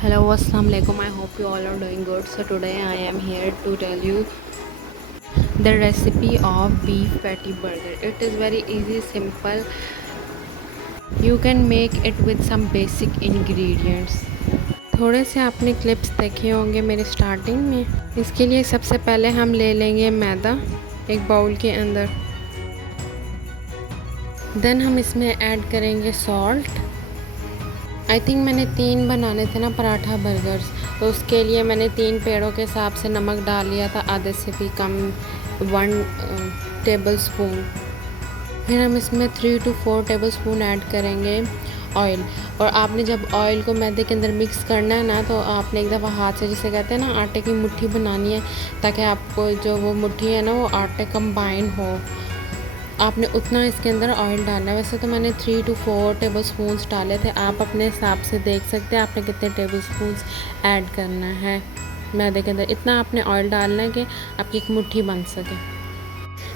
Hello, assalamu alaikum. I hope you all are doing good. So today I am here to tell you the recipe of beef patty burger. It is very easy, simple. You can make it with some basic ingredients. थोड़े से आपने clips देखे होंगे मेरे starting में। इसके लिए सबसे पहले हम ले लेंगे मैदा एक बाउल के अंदर। देन हम इसमें ऐड करेंगे सॉल्ट। आई थिंक मैंने 3 बनाने थे ना पराठा बर्गर्स, तो उसके लिए मैंने 3 पेड़ों के हिसाब से नमक डाल लिया था, आधे से भी कम 1 टेबल स्पून। फिर हम इसमें 3 to 4 टेबल स्पून ऐड करेंगे ऑयल। और आपने जब ऑयल को मैदे के अंदर मिक्स करना है ना, तो आपने एक दफ़ा हाथ से, जिसे कहते हैं ना, आटे की मुट्ठी बनानी है, ताकि आपको जो वो मुट्ठी है ना वो आटे कंबाइन हो। आपने उतना इसके अंदर ऑयल डालना है। वैसे तो मैंने 3 to 4 टेबल स्पून्स डाले थे, आप अपने हिसाब से देख सकते हैं आपने कितने टेबल स्पून्स ऐड करना है मैदे के अंदर। इतना आपने ऑयल डालना है कि आपकी एक मुट्ठी बन सके।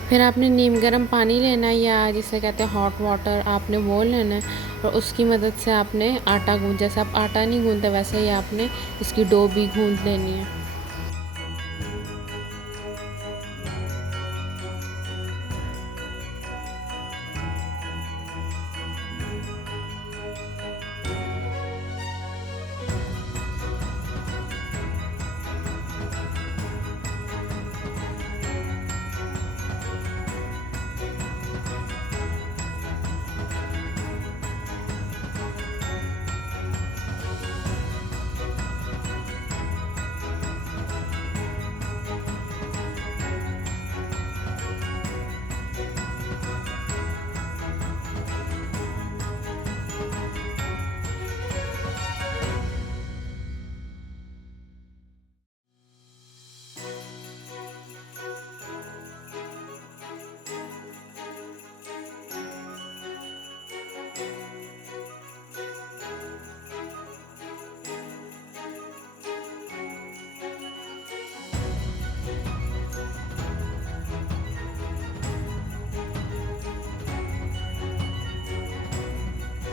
फिर आपने नीम गर्म पानी लेना है, या जिसे कहते हैं हॉट वाटर, आपने वो लेना है। और उसकी मदद से आपने आटा गूँध, जैसे आप आटा नहीं गूँधते वैसे ही आपने इसकी डो भी गूँध लेनी है।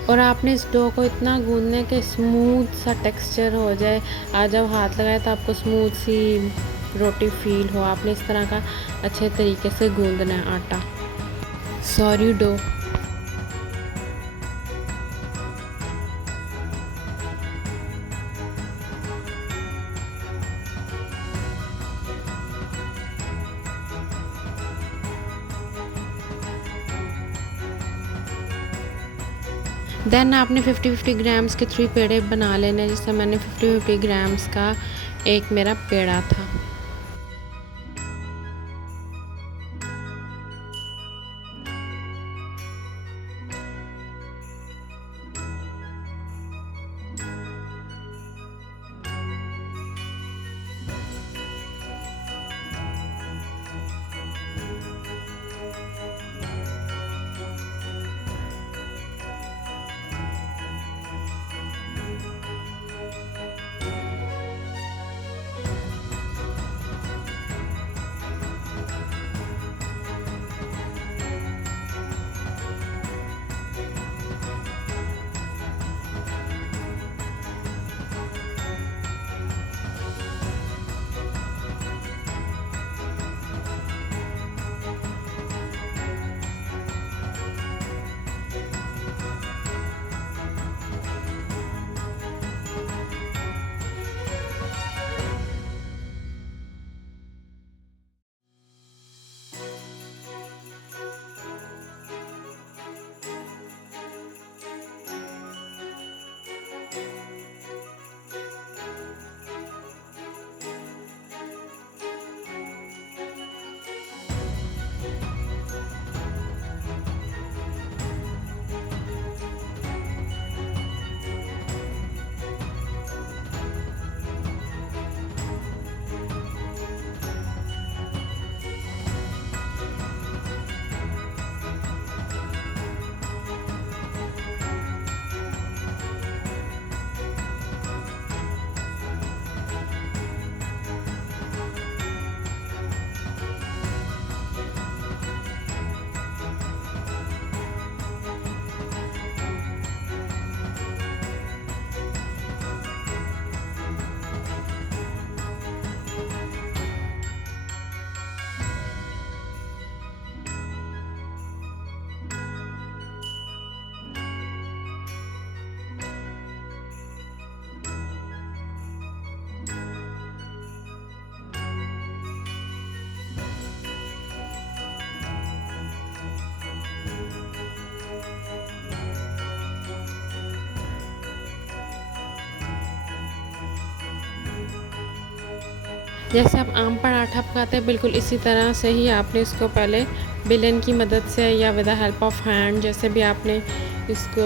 और आपने इस डो को इतना गूँधना है कि स्मूथ सा टेक्सचर हो जाए। आज जब हाथ लगाए तो आपको स्मूथ सी रोटी फील हो। आपने इस तरह का अच्छे तरीके से गूँधना है आटा, सॉरी डो। देन आपने 50-50 ग्राम्स के 3 पेड़े बना लेने, जिससे मैंने 50-50 ग्राम्स का एक मेरा पेड़ा था। जैसे आप आम पराठा पकाते हैं बिल्कुल इसी तरह से ही आपने इसको पहले बेलन की मदद से या with the help of hand जैसे भी आपने इसको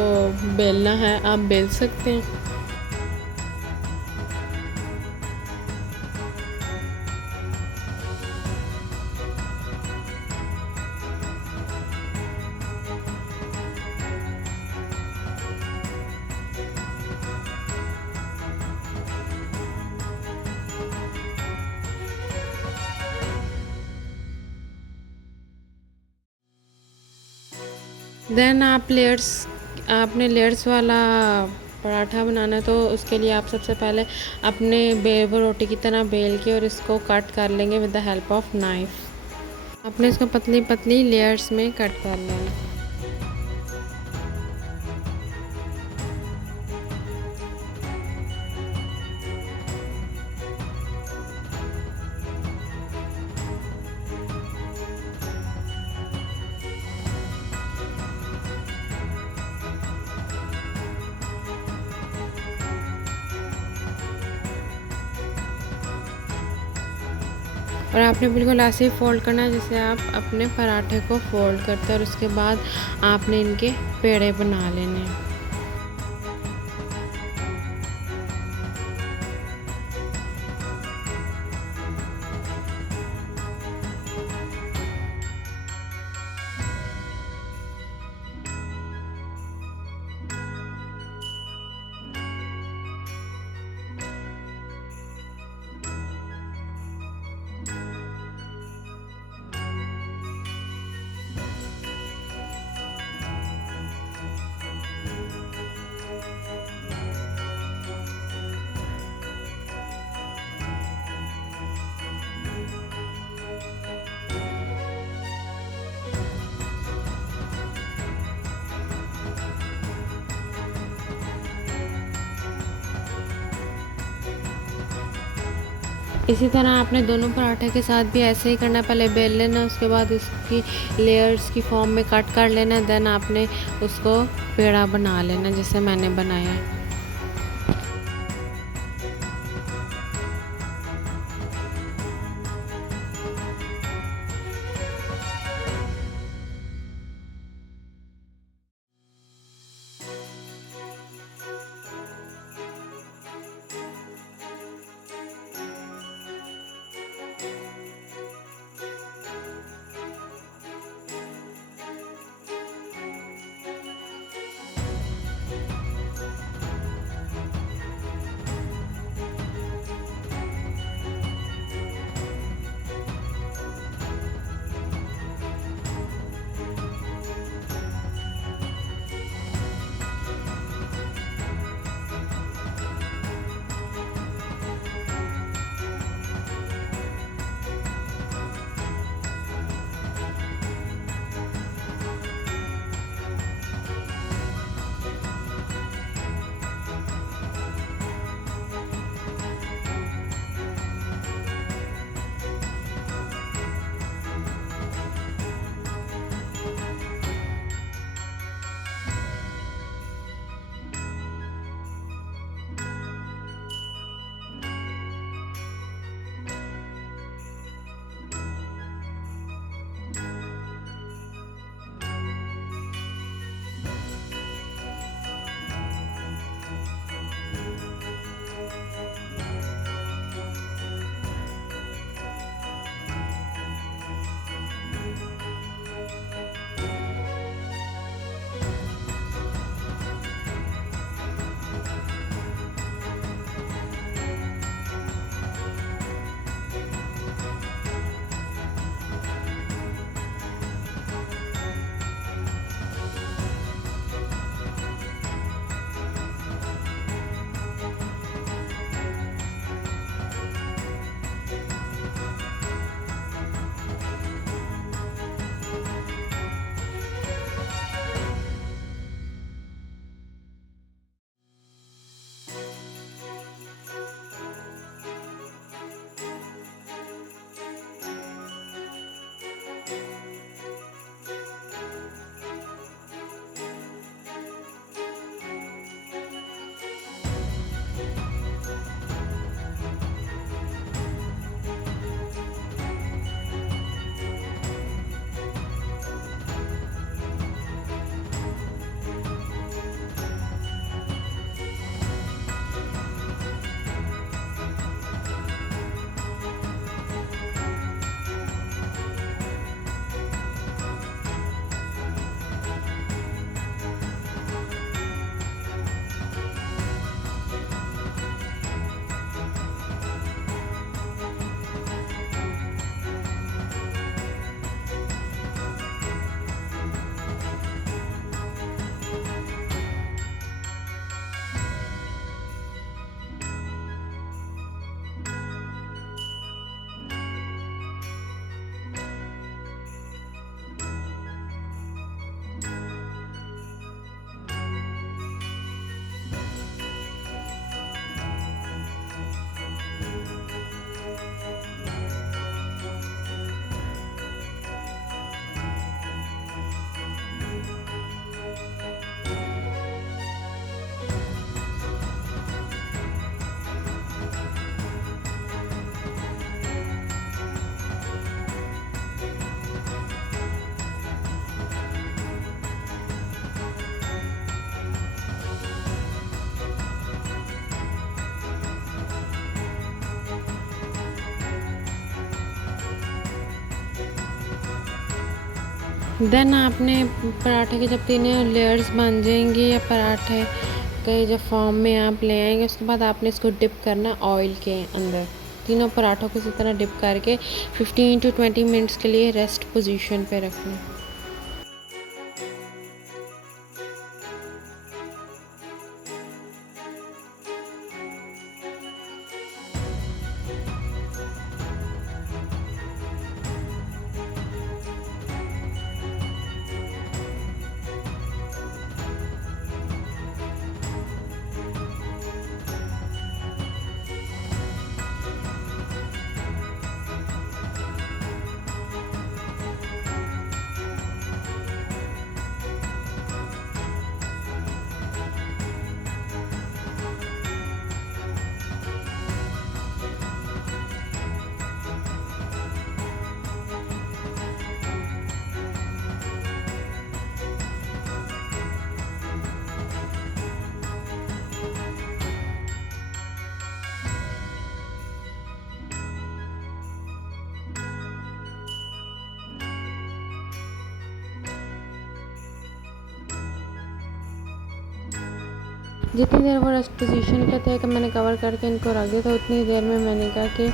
बेलना है आप बेल सकते हैं। देन आपने लेयर्स वाला पराठा बनाना है तो उसके लिए आप सबसे पहले अपने वो रोटी की तरह बेल के और इसको कट कर लेंगे with the help of knife. आपने इसको पतली पतली लेयर्स में कट कर लेना। और आपने बिल्कुल ऐसे ही फ़ोल्ड करना है जैसे आप अपने पराठे को फ़ोल्ड करते हैं और उसके बाद आपने इनके पेड़े बना लेने हैं। इसी तरह आपने दोनों पराठे के साथ भी ऐसे ही करना है। पहले बेल लेना, उसके बाद उसकी लेयर्स की फॉर्म में कट कर लेना, देन आपने उसको पेड़ा बना लेना जैसे मैंने बनाया है। देन आपने पराठे के जब तीनों लेयर्स बन जाएंगे या पराठे के जब फॉर्म में आप ले आएंगे, उसके बाद आपने इसको डिप करना ऑयल के अंदर। तीनों पराठों को इसी तरह डिप करके 15 to 20 मिनट्स के लिए रेस्ट पोजीशन पे रखना। जितनी देर वो रेस्ट पोजीशन पे थे कि मैंने कवर करके इनको रख दिया था, उतनी देर में मैंने कहा कि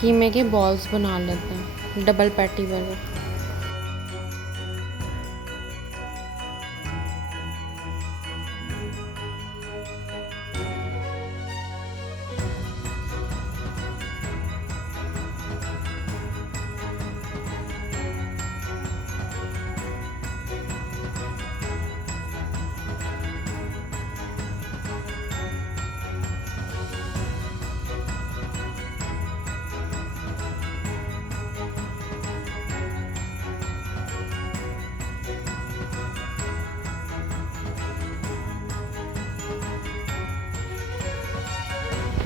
कीमे के बॉल्स बना लेते हैं, डबल पैटी बर्गर।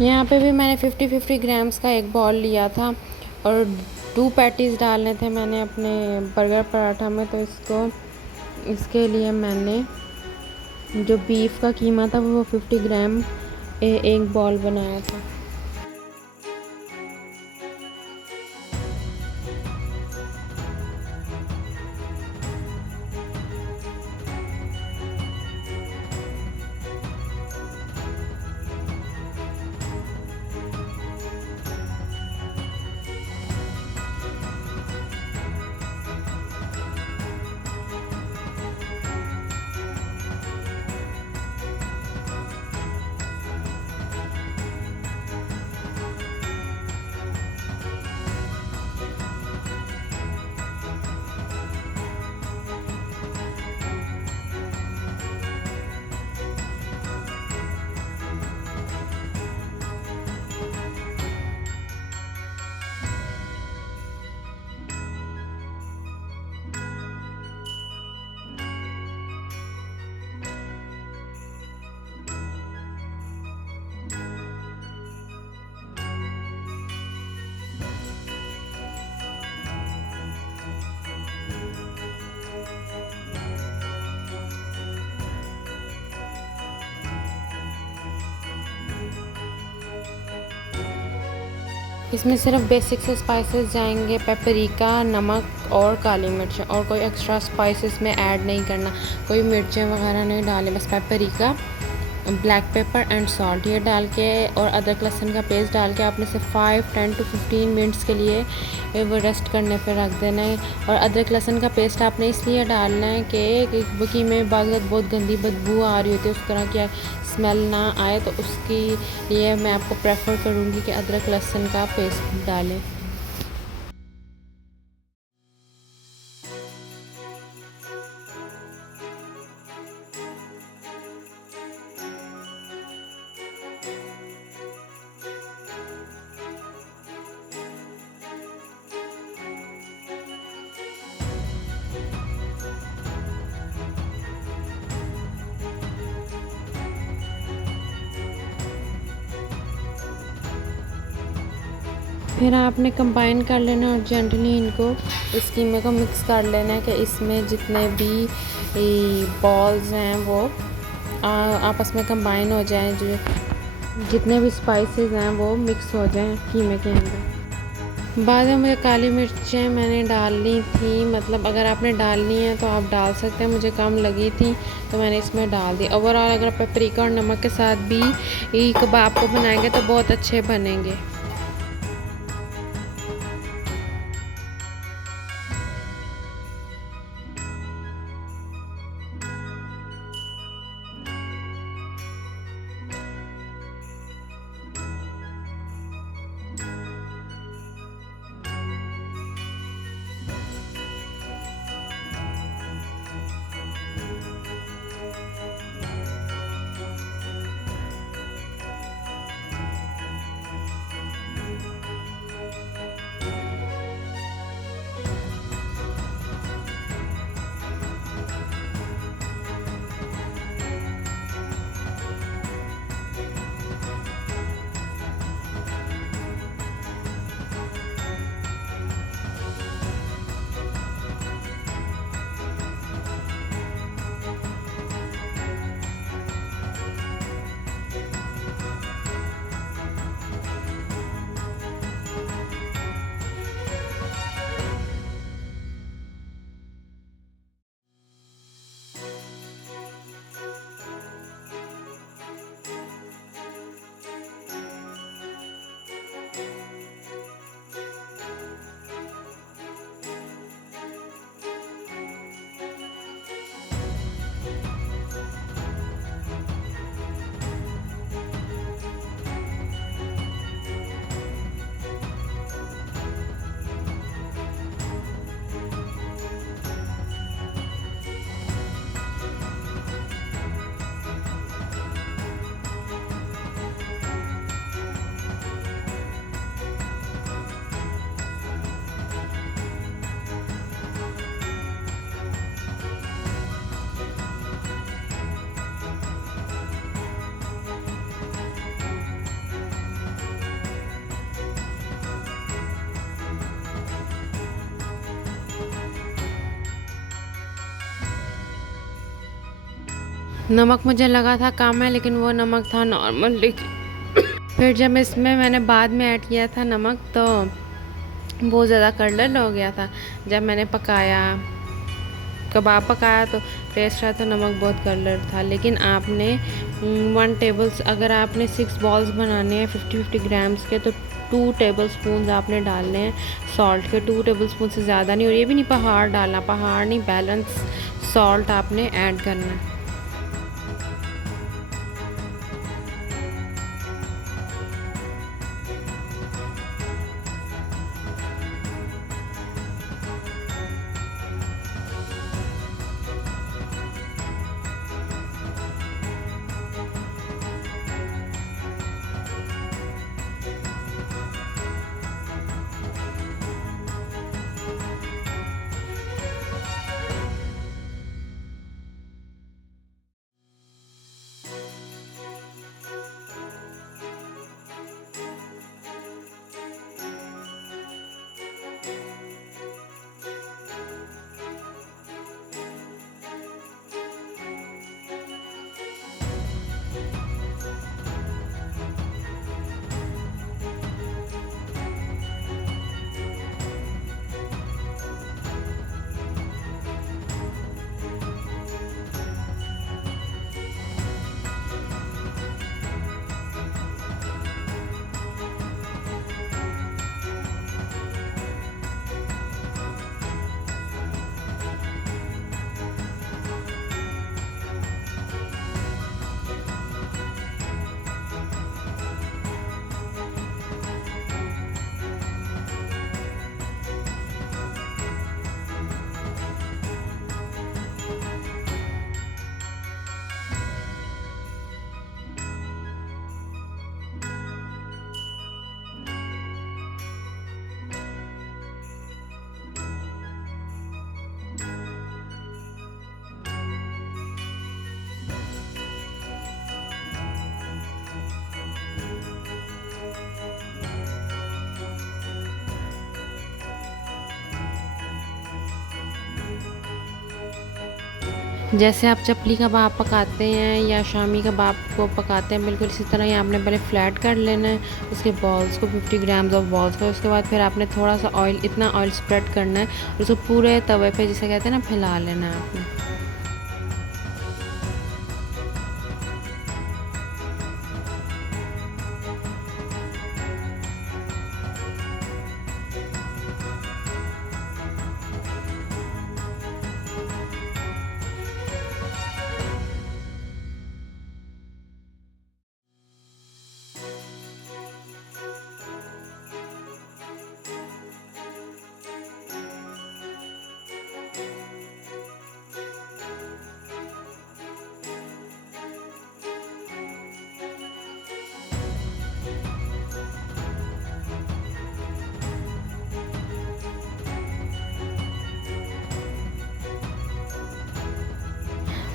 यहाँ पे भी मैंने 50-50 ग्राम्स का एक बॉल लिया था और 2 पैटीज़ डालने थे मैंने अपने बर्गर पराठा में। तो इसके लिए मैंने जो बीफ का कीमा था वो 50 ग्राम एक बॉल बनाया था। इसमें सिर्फ बेसिक से स्पाइसेस जाएंगे, पेपरिका, नमक और काली मिर्च, और कोई एक्स्ट्रा स्पाइसेस में ऐड नहीं करना, कोई मिर्चें वगैरह नहीं डालें, बस paprika, black pepper and salt ये डाल के और अदरक लहसुन का पेस्ट डाल के आपने से 10 to 15 मिनट्स के लिए वो रेस्ट करने पे रख देना है। और अदरक लहसुन का पेस्ट आपने इसलिए डालना है कि कीमे बाज़ बहुत गंदी बदबू आ रही होती है, उस तरह की स्मेल ना आए, तो उसके लिए मैं आपको प्रेफर करूँगी कि अदरक लहसुन का पेस्ट डालें। फिर आपने कंबाइन कर लेना और जेंटली इनको इस कीमे को मिक्स कर लेना है कि इसमें जितने भी बॉल्स हैं वो आपस में कंबाइन हो जाएं, जो जितने भी स्पाइसेस हैं वो मिक्स हो जाएं कीमे के अंदर। बाद में मुझे काली मिर्चें मैंने डालनी थी, मतलब अगर आपने डालनी है तो आप डाल सकते हैं, मुझे कम लगी थी तो मैंने इसमें डाल दी। ओवरऑल अगर पेपरिका और नमक के साथ भी ये कबाब को बनाएंगे तो बहुत अच्छे बनेंगे। नमक मुझे लगा था कम है, लेकिन वो नमक था नॉर्मल। लेकिन फिर जब इसमें मैंने बाद में ऐड किया था नमक तो बहुत ज़्यादा कलर हो गया था। जब मैंने कबाब पकाया तो टेस्ट आया तो नमक बहुत कलर था। लेकिन आपने 1 टेबल, अगर आपने 6 बॉल्स बनाने हैं 50-50 ग्राम्स के तो 2 टेबल स्पून आपने डालने हैं सॉल्ट के। 2 टेबल स्पून से ज़्यादा नहीं, और ये भी नहीं पहाड़ डालना, पहाड़ नहीं, बैलेंस सॉल्ट आपने ऐड करना है। जैसे आप चपली कबाब पकाते हैं या शामी कबाब को पकाते हैं, बिल्कुल इसी तरह ही आपने पहले फ्लैट कर लेना है उसके बॉल्स को, 50 ग्राम्स ऑफ बॉल्स को। उसके बाद फिर आपने थोड़ा सा ऑयल, इतना ऑयल स्प्रेड करना है और उसको पूरे तवे पे जिसे कहते हैं ना फैला लेना है आपने।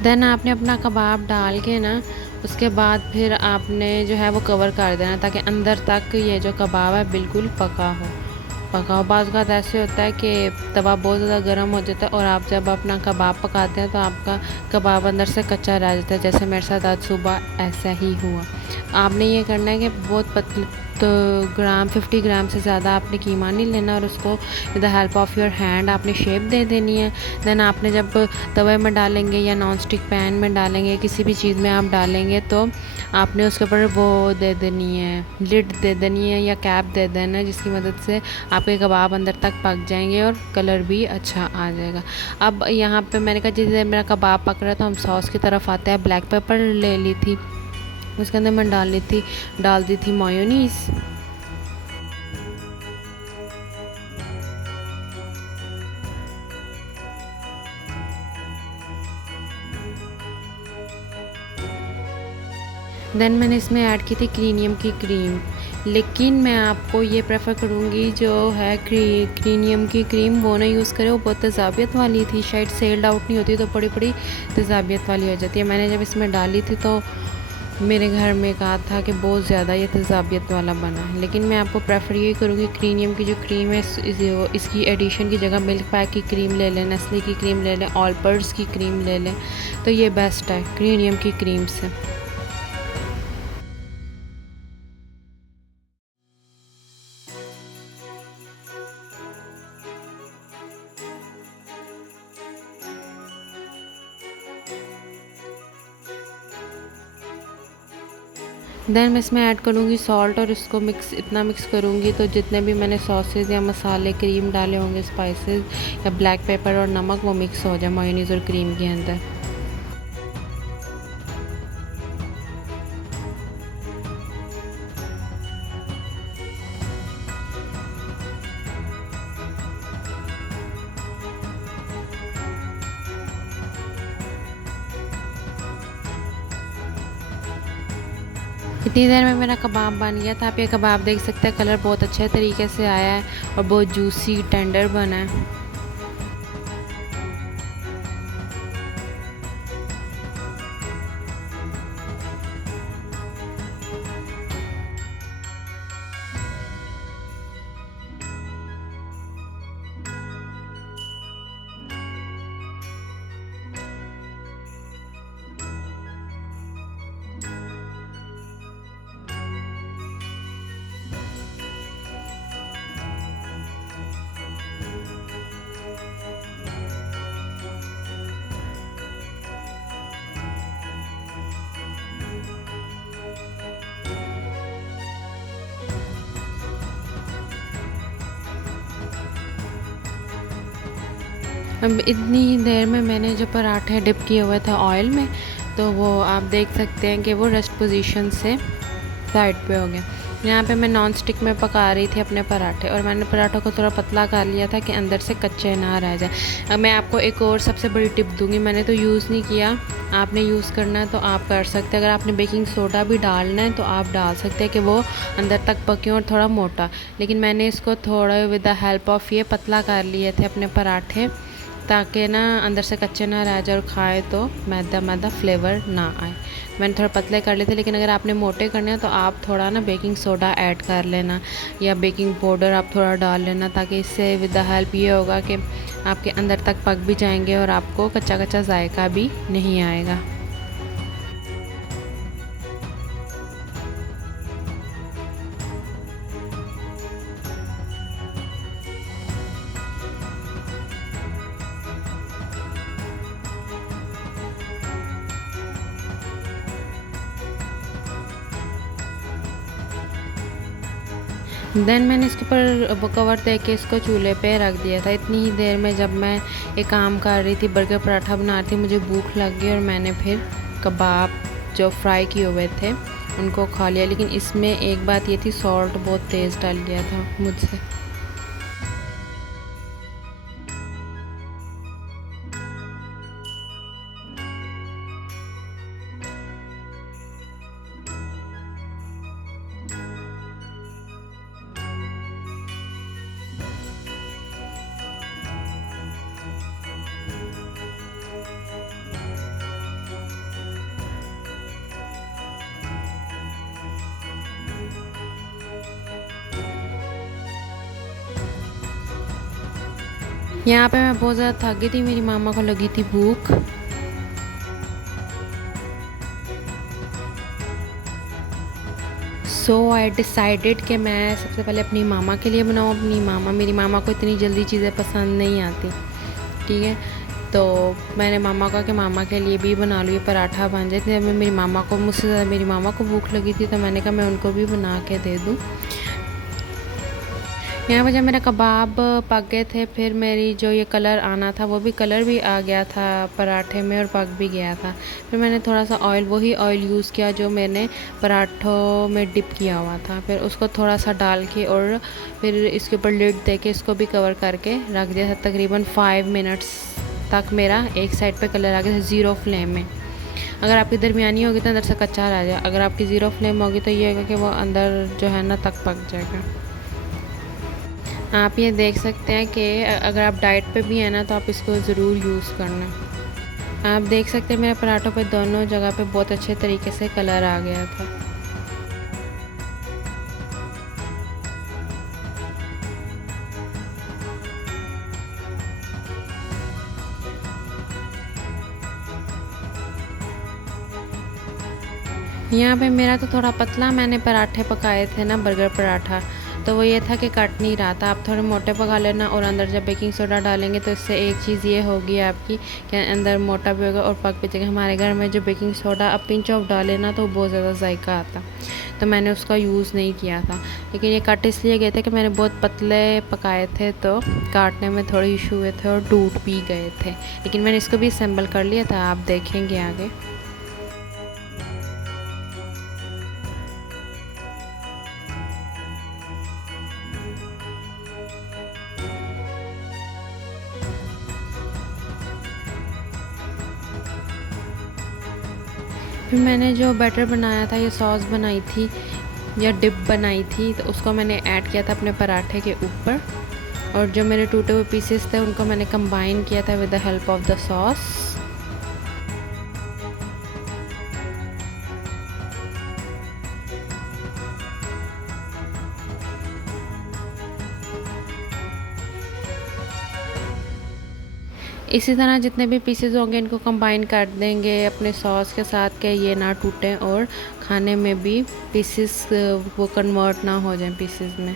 देन आपने अपना कबाब डाल के ना उसके बाद फिर आपने जो है वो कवर कर देना ताकि अंदर तक ये जो कबाब है बिल्कुल पका हो। बाज़ औक़ात ऐसे होता है कि तवा बहुत ज़्यादा गर्म हो जाता है और आप जब अपना कबाब पकाते हैं तो आपका कबाब अंदर से कच्चा रह जाता है, जैसे मेरे साथ आज सुबह ऐसा ही हुआ। आपने ये करना है कि बहुत पतली तो 50 ग्राम से ज़्यादा आपने कीमा नहीं लेना और उसको with the help of your hand आपने शेप दे देनी है। देन आपने जब तवे में डालेंगे या नॉन स्टिक पैन में डालेंगे, किसी भी चीज़ में आप डालेंगे तो आपने उसके ऊपर वो दे देनी है, लिड दे देनी है या कैप दे देना है, जिसकी मदद से आपके कबाब अंदर तक पक जाएंगे और कलर भी अच्छा आ जाएगा। अब यहाँ पे मैंने कहा जैसे मेरा कबाब पक रहा था, हम सॉस की तरफ आते हैं। ब्लैक पेपर ले ली थी, उसके अंदर मैं डाल दी थी मायोनीज़। देन मैंने इसमें ऐड की थी क्रीनियम की क्रीम, लेकिन मैं आपको ये प्रेफर करूँगी जो है क्रीनियम की क्रीम वो ना यूज़ करें, वो बहुत तेज़ाबियत वाली थी, शायद सेल्ड आउट नहीं होती तो बड़ी तेज़ाबियत वाली हो जाती है। मैंने जब इसमें डाली थी तो मेरे घर में कहा था कि बहुत ज़्यादा ये तेज़ाबियत वाला बना, लेकिन मैं आपको प्रेफर ये करूँगी क्रीनियम की जो क्रीम है इसकी एडिशन की जगह मिल्क पैक की क्रीम ले लें, नेस्ले की क्रीम ले लें, ऑलपर्स की क्रीम ले लें, तो ये बेस्ट है क्रीनियम की क्रीम से। देन मैं इसमें ऐड करूँगी सॉल्ट और इसको इतना मिक्स करूँगी तो जितने भी मैंने सॉसेज या मसाले क्रीम डाले होंगे, स्पाइसेस या ब्लैक पेपर और नमक, वो मिक्स हो जाए मेयोनीज़ और क्रीम के अंदर। इतनी देर में मेरा कबाब बन गया था। आप ये कबाब देख सकते हैं, कलर बहुत अच्छे तरीके से आया है और बहुत जूसी टेंडर बना है। अब इतनी देर में मैंने जो पराठे डिप किए हुए थे ऑयल में, तो वो आप देख सकते हैं कि वो रेस्ट पोजीशन से साइड पे हो गया। यहाँ पे मैं नॉन स्टिक में पका रही थी अपने पराठे और मैंने पराठों को थोड़ा पतला कर लिया था कि अंदर से कच्चे ना रह जाए। अब मैं आपको एक और सबसे बड़ी टिप दूंगी, मैंने तो यूज़ नहीं किया, आपने यूज़ करना है तो आप कर सकते हैं। अगर आपने बेकिंग सोडा भी डालना है तो आप डाल सकते हैं कि वो अंदर तक पके और थोड़ा मोटा, लेकिन मैंने इसको थोड़ा विद द हेल्प ऑफ ये पतला कर लिए थे अपने पराठे ताकि ना अंदर से कच्चे ना रह जाए और खाए तो मैदा मैदा फ्लेवर ना आए। मैंने थोड़ा पतले कर लिए थे, लेकिन अगर आपने मोटे करने हैं तो आप थोड़ा ना बेकिंग सोडा ऐड कर लेना या बेकिंग पाउडर आप थोड़ा डाल लेना, ताकि इससे विद द हेल्प ये होगा कि आपके अंदर तक पक भी जाएंगे और आपको कच्चा कच्चा जायका भी नहीं आएगा। देन मैंने इसके ऊपर वो कवर दे के इसको चूल्हे पे रख दिया था। इतनी ही देर में जब मैं एक काम कर रही थी, बर्गर पराठा बना रही थी, मुझे भूख लग गई और मैंने फिर कबाब जो फ्राई किए हुए थे उनको खा लिया। लेकिन इसमें एक बात ये थी, सॉल्ट बहुत तेज़ डल गया था मुझसे। यहाँ पे मैं बहुत ज़्यादा थक गई थी, मेरी मामा को लगी थी भूख। सो आई डिसाइडेड कि मैं सबसे पहले अपनी मामा के लिए बनाऊँ। मेरी मामा को इतनी जल्दी चीज़ें पसंद नहीं आती, ठीक है। तो मैंने मामा को कहा कि मामा के लिए भी बना लो, ये पराठा बन जाए। इतने में मेरी मामा को, मुझसे ज़्यादा मेरी मामा को भूख लगी थी, तो मैंने कहा मैं उनको भी बना के दे दूँ। यहाँ पर जब मेरा कबाब पक गए थे, फिर मेरी जो ये कलर आना था वो भी कलर भी आ गया था पराठे में और पक भी गया था। फिर मैंने थोड़ा सा ऑयल, वही ऑयल यूज़ किया जो मैंने पराठों में डिप किया हुआ था। फिर उसको थोड़ा सा डाल के और फिर इसके ऊपर लिड दे के इसको भी कवर करके रख दिया था। तकरीबन 5 मिनट्स तक मेरा एक साइड पे कलर आ गया था, ज़ीरो फ्लेम में। अगर आपकी दरमियानी होगी तो अंदर से कच्चा रह जाए, अगर आपकी ज़ीरो फ्लेम होगी तो ये होगा कि वो अंदर जो है ना तक पक जाएगा। आप ये देख सकते हैं कि अगर आप डाइट पे भी हैं ना तो आप इसको ज़रूर यूज़ करना। आप देख सकते हैं मेरे पराठों पे दोनों जगह पे बहुत अच्छे तरीके से कलर आ गया था। यहाँ पे मेरा तो थोड़ा पतला मैंने पराठे पकाए थे ना, बर्गर पराठा, तो वो ये था कि कट नहीं रहा था। आप थोड़े मोटे पका लेना और अंदर जब बेकिंग सोडा डालेंगे तो इससे एक चीज़ ये होगी आपकी कि अंदर मोटा भी होगा और पक भी जाएगा। हमारे घर में जो बेकिंग सोडा अब पिंच ऑफ डाले ना तो बहुत ज़्यादा जायका आता, तो मैंने उसका यूज़ नहीं किया था। लेकिन ये कट इसलिए गए थे कि मैंने बहुत पतले पकाए थे तो काटने में थोड़े इशू हुए थे और टूट भी गए थे। लेकिन मैंने इसको भी असेंबल कर लिया था, आप देखेंगे आगे। फिर मैंने जो बैटर बनाया था, ये सॉस बनाई थी या डिप बनाई थी, तो उसको मैंने ऐड किया था अपने पराठे के ऊपर। और जो मेरे टूटे हुए पीसेस थे उनको मैंने कंबाइन किया था with the help of the sauce. इसी तरह जितने भी पीसेस होंगे इनको कंबाइन कर देंगे अपने सॉस के साथ के ये ना टूटें और खाने में भी पीसेस वो कन्वर्ट ना हो जाएं पीसेस में।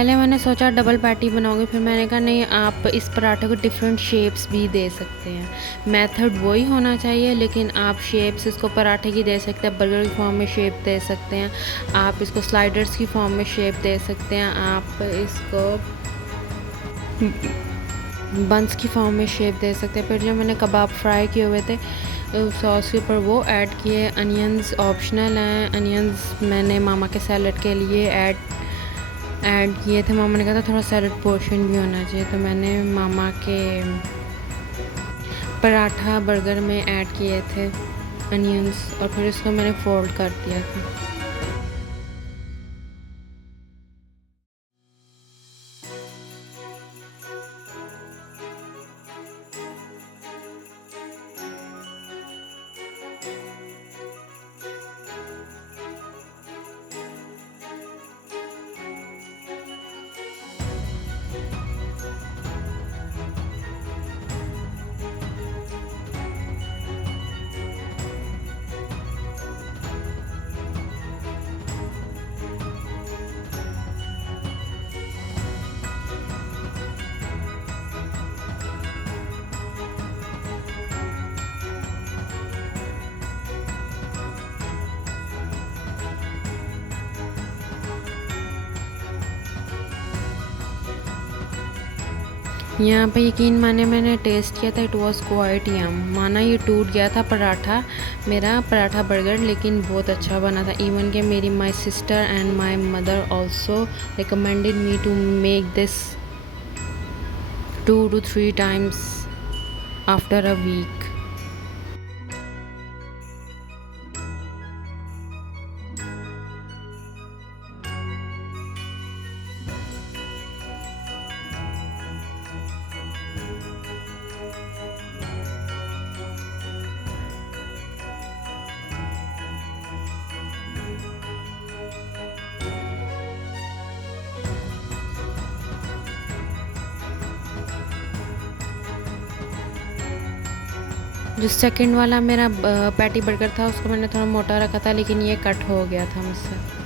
पहले मैंने सोचा डबल पैटी बनाऊंगी, फिर मैंने कहा नहीं, आप इस पराठे को डिफरेंट शेप्स भी दे सकते हैं। मेथड वही होना चाहिए, लेकिन आप शेप्स इसको पराठे की दे सकते हैं, बर्गर की फॉर्म में शेप दे सकते हैं, आप इसको स्लाइडर्स की फॉर्म में शेप दे सकते हैं, आप इसको बंस की फॉर्म में शेप दे सकते हैं। फिर जो मैंने कबाब फ्राई किए हुए थे सॉस के ऊपर वो ऐड किए। अनियंस ऑप्शनल हैं, अनियंस मैंने मामा के सैलड के लिए ऐड किए थे। मामा ने कहा था थोड़ा सैलड पोर्शन भी होना चाहिए, तो मैंने मामा के पराठा बर्गर में ऐड किए थे अनियंस, और फिर इसको मैंने फोल्ड कर दिया था। यहाँ पे यकीन माने मैंने टेस्ट किया था, इट वॉज़ क्वाइट यम। माना ये टूट गया था पराठा, मेरा पराठा बर्गर, लेकिन बहुत अच्छा बना था। इवन कि मेरी my sister and my mother also recommended me to make this 2 to 3 times after a week. जो सेकंड वाला मेरा पैटी बर्गर था उसको मैंने थोड़ा मोटा रखा था, लेकिन ये कट हो गया था मुझसे।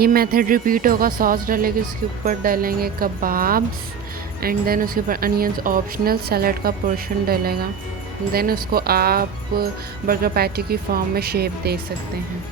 ये मेथड रिपीट होगा। सॉस डालेंगे, उसके ऊपर डालेंगे कबाब्स, एंड देन उसके ऊपर अनियंस ऑप्शनल, सैलड का पोर्शन डलेगा, देन उसको आप बर्गर पैटी की फॉर्म में शेप दे सकते हैं।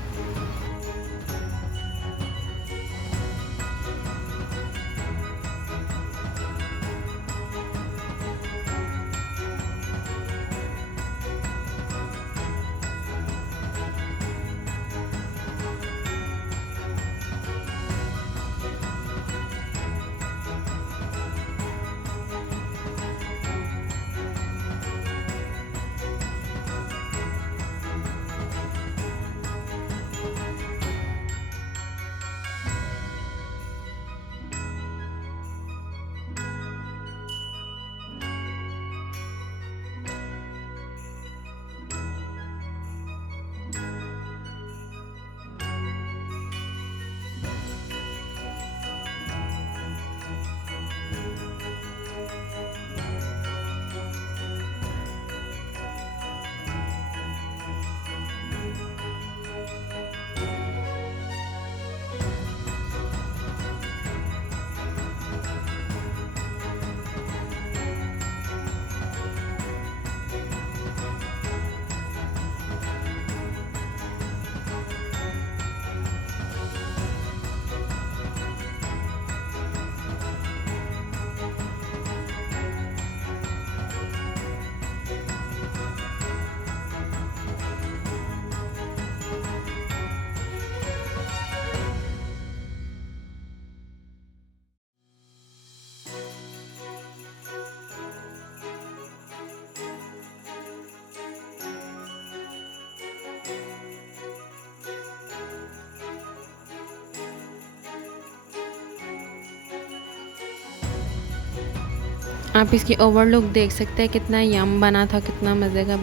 आप इसकी ओवरलुक देख सकते हैं, कितना यम बना था, कितना मज़े का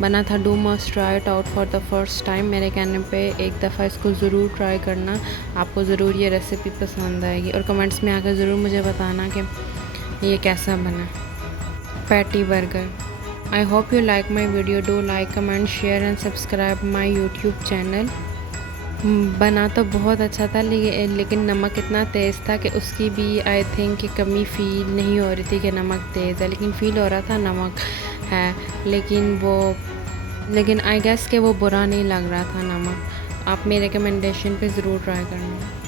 बना था। Do must try it out for the first time. मेरे कहने पे एक दफ़ा इसको ज़रूर ट्राई करना, आपको ज़रूर ये रेसिपी पसंद आएगी। और कमेंट्स में आकर ज़रूर मुझे बताना कि ये कैसा बना। Patty burger. I hope you like my video. Do like, comment, share and subscribe my YouTube channel. बना तो बहुत अच्छा था, लेकिन नमक इतना तेज़ था कि उसकी भी आई थिंक कि कमी फ़ील नहीं हो रही थी कि नमक तेज़ है, लेकिन फ़ील हो रहा था नमक है। लेकिन आई गेस कि वो बुरा नहीं लग रहा था नमक। आप मेरे रिकमेंडेशन पे ज़रूर ट्राई करना।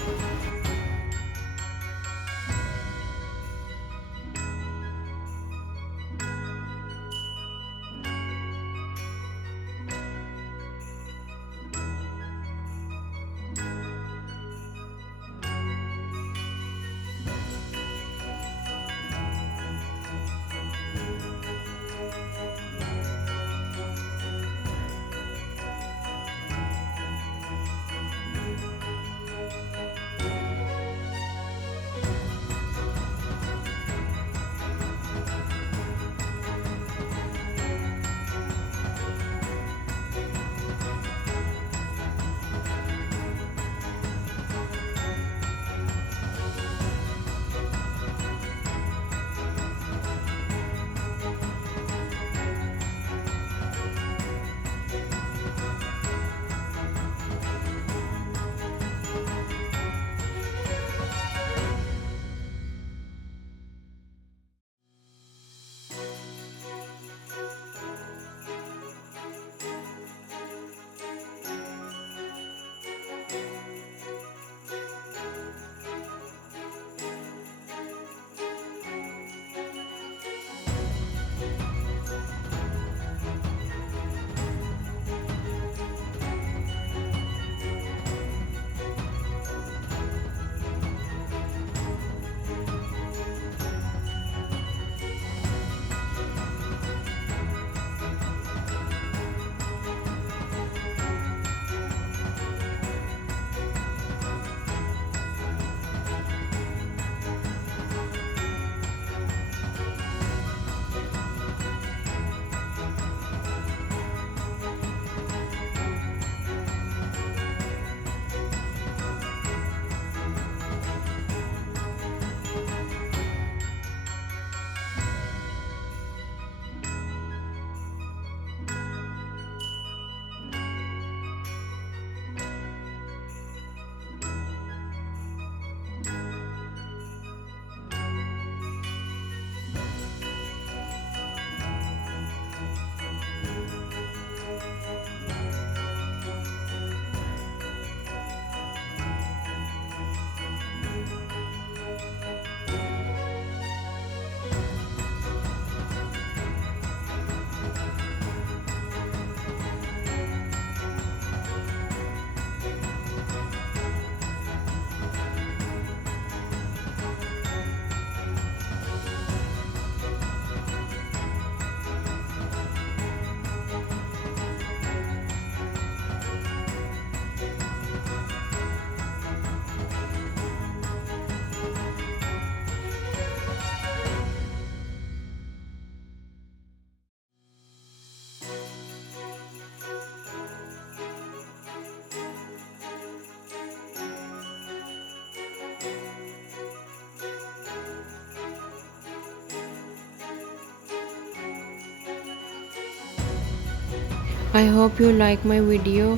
I hope you like my video.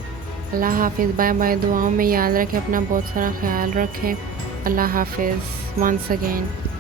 अल्लाह हाफिज़, बाय बाय। दुआओं में याद रखें, अपना बहुत सारा ख्याल रखें। अल्लाह हाफिज़ वंस अगेन।